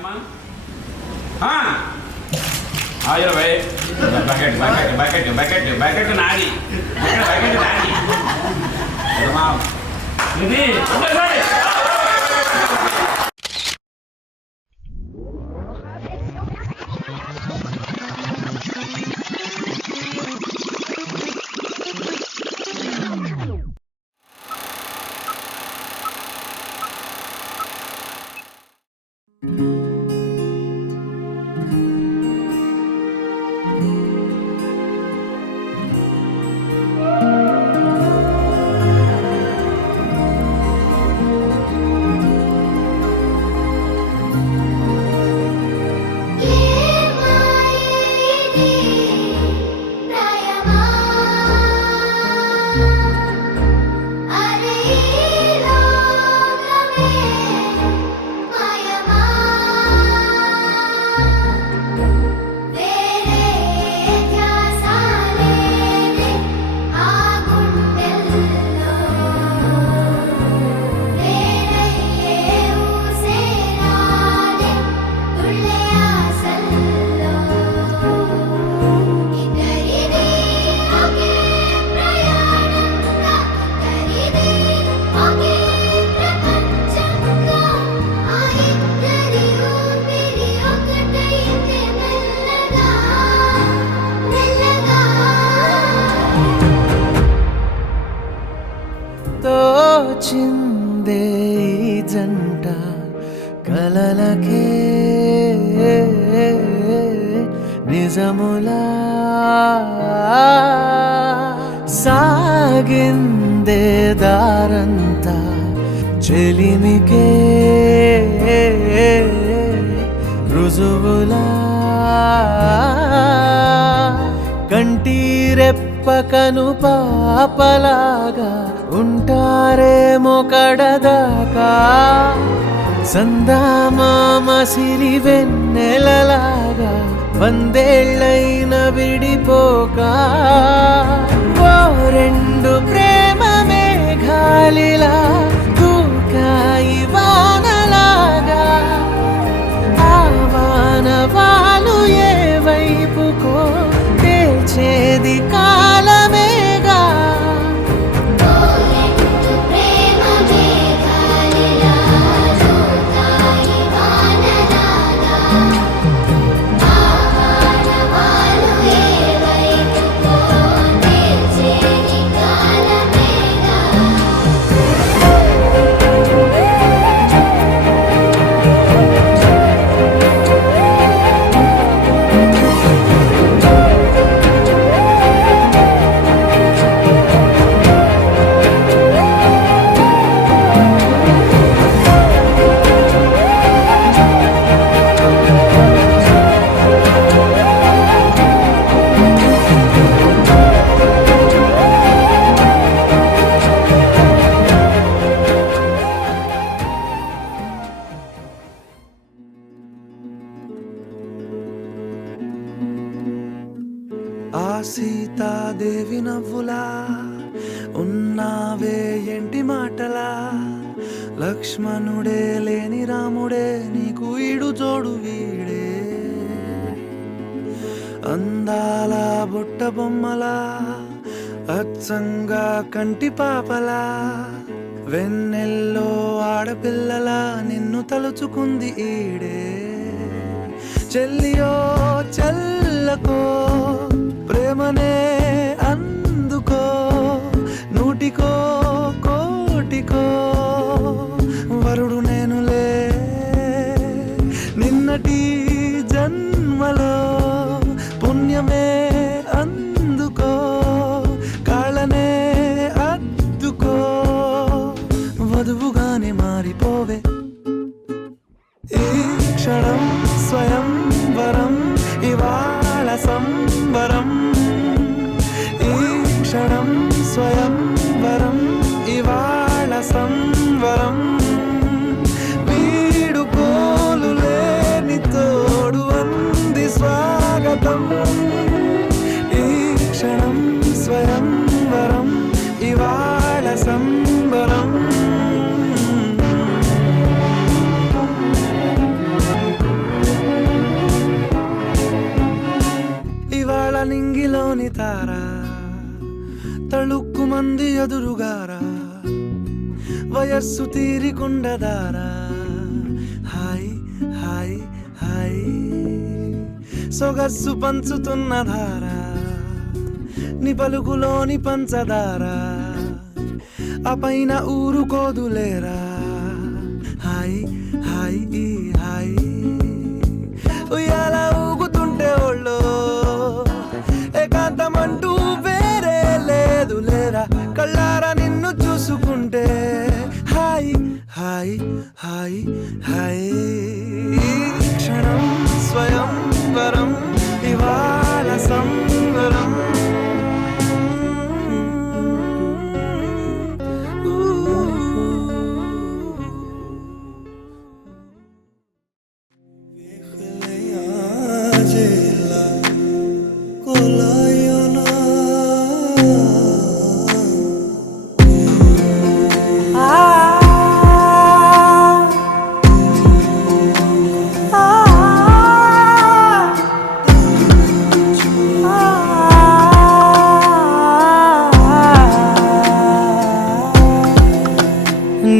20 bucket నాది ఇది తోచిందే జంట కలలకే నిజములా సాగిందే దారంతా చెలిమికే రుజువులా కంటిరెప్పకను పాపలాగా ఉంటారేమో కడదాకా సందామామ సిరి వెన్నెలలాగా వందేళ్ళైన విడిపోక ఓ రెండు ప్రేమ మేఘాలిలా దూకాయి వానలాగా ఆ వానవాలు ఏ వైపుకో తేల్చేది కాలమేగా ఆ సీతాదేవి నవ్వులా ఉన్నావే ఎంటి మాటలా లక్ష్మణుడే లేని రాముడే నీకు ఈడు జోడు వీడే అందాల బుట్ట బొమ్మలా అచ్చంగా కంటి పాపలా వెన్నెల్లో ఆడపిల్లలా నిన్ను తలుచుకుంది ఈడే చెల్లియో చల్లకో ప్రేమనే అందుకో నూటికో కోటికో వరుడు నేనులే నిన్నటి జన్మలో పుణ్యమే అందుకో కాళ్ళనే అద్దుకో వధువుగానే మారిపోవే ఈ క్షణం స్వయం వరం ఇవాళ సంబరం ఈ క్షణం స్వయం వరం ఇవాళ సంవరం వీడుకోలు లేని తోడు అంది స్వాగతం ఈ క్షణం స్వయం వరం ఇవాళ సంబరం ఉంది ఎదురుగారా వయస్సు తీరికుండదారా హాయ్ హాయ్ హాయ్ సొగస్సు పంచుతున్న ధారా నీ పలుకులోని పంచదారా ఆ పైన ఊరుకోదులేరా హాయ్ హాయ్ ఈ హాయ్ ఉయ్యాల ఊగుతుంటే ఒళ్ళో ఏకాంతమంటూ వేరే లేదు లేరా కళ్ళారా నిన్ను చూసుకుంటే హాయ్ హాయ్ హాయ్ హాయ్ క్షణం స్వయం వరం ఇవాళ సంబరం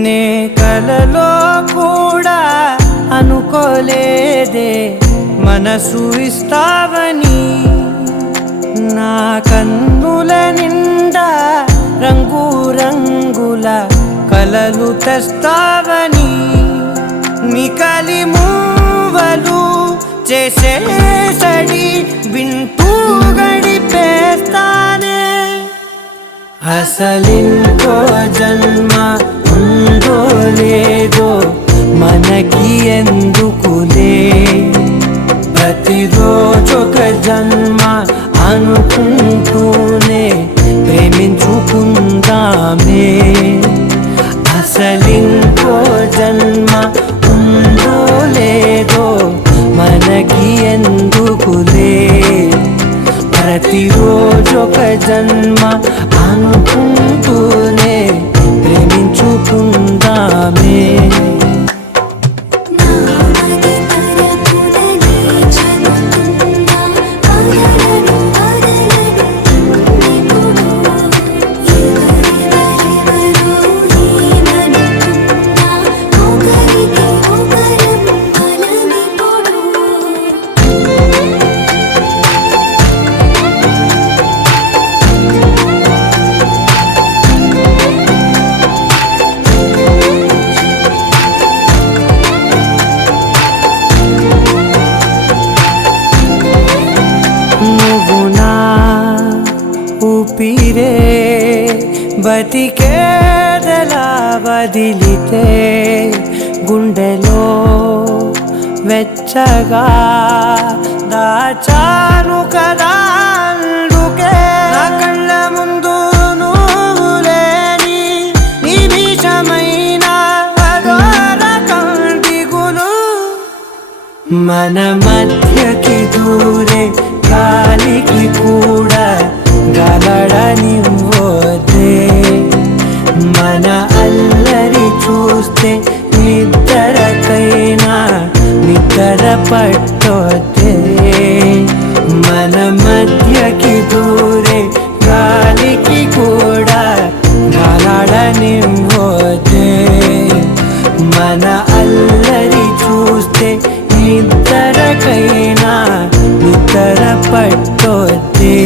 నే కలలో కూడా అనుకోలేదే మనసు ఇస్తావని నా కన్నుల నిండా రంగు రంగుల కలలు తెస్తావని మికలి మూవలు చేసేసడి వింటూ గడిపేస్తానే అసలింకో జన్మ ఉందో లేదో మనకి ఎందుకులే ప్రతిరోజొక జన్మ అనుకుంటూనే ప్రేమించుకుందామే అసలింకో జన్మ ఉందో లేదో మనకి ఎందుకులే ప్రతిరోజొక జన్మ అనుకుంటూనే ప్రేమించుకుందామే ఊపిరే బతికేదలా వదిలితే గుండెలో వెచ్చగా దాచాను కదా అందుకే నా కళ్ళ ముందు నువ్వు లేని నిమిషమైన అదోరకం దిగులు మన మధ్యకి దూరే గాలికి కూడా గలడనివ్వదే మన అల్లరి చూస్తే నిద్రకైనా నిద్ర పట్టొద్దే మన మధ్యకి దూరే గాలికి కూడా గలడనివ్వదే మన అల్లరి చూస్తే నిద్రకైనా నిద్ర పట్టొద్దే